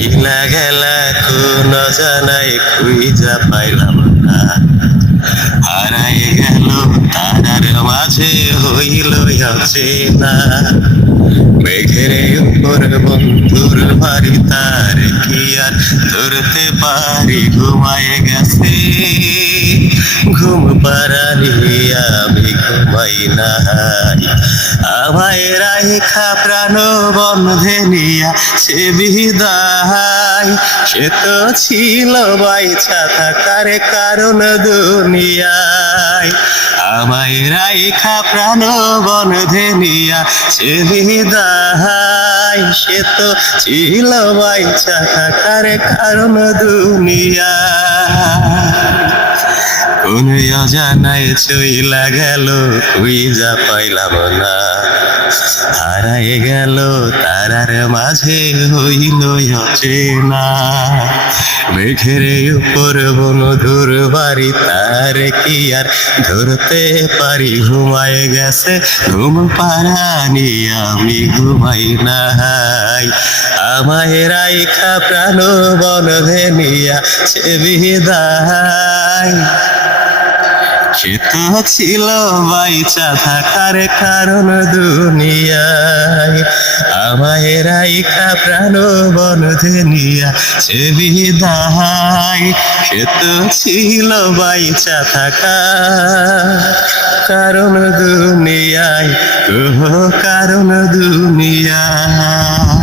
চইলা গেলা কোন জানাই খুঁজা পাইলাম না। হারাই গেল তারার মাঝে হইল অচেনা। মেঘের উপর বন্ধুর বাড়ি তার কি আর ধরতে পারি, ঘুমায় গেছে ঘুম পাড়ানি আমি ঘুমাই নাই। আমায় রাইখা প্রাণ বন্ধে নিয়া সে বিদায়, সে তো ছিল বাইচা থাকার কারণ দুনিয়ায়। আমায় রাইখা প্রাণ বন্ধে নিয়া সে বিদায়, সে তো ছিল বাইচা থাকার কারণ দুনিয়ায়। কোন অজানায় চইলা গেল খুঁজা পাইলাম না। হারাই গেল তারার মাঝে হইল অচেনা। মেঘের উপর বন্ধুর বাড়ি তার কি আর ধরতে পারি, ঘুমায় গেছে ঘুম পাড়ানি আমি ঘুমাই নাই। আমায় রাইখা প্রাণ বন্ধে নিয়া সে বিদায়, সে তো ছিল বাইচা থাকার কারণ দুনিয়ায়। আমায় রাইখা প্রাণ বন্ধে নিয়া সে বিদায়, সে তো ছিল বাইচা থাকার কারণ দুনিয়ায়, কারণ দুনিয়ায়।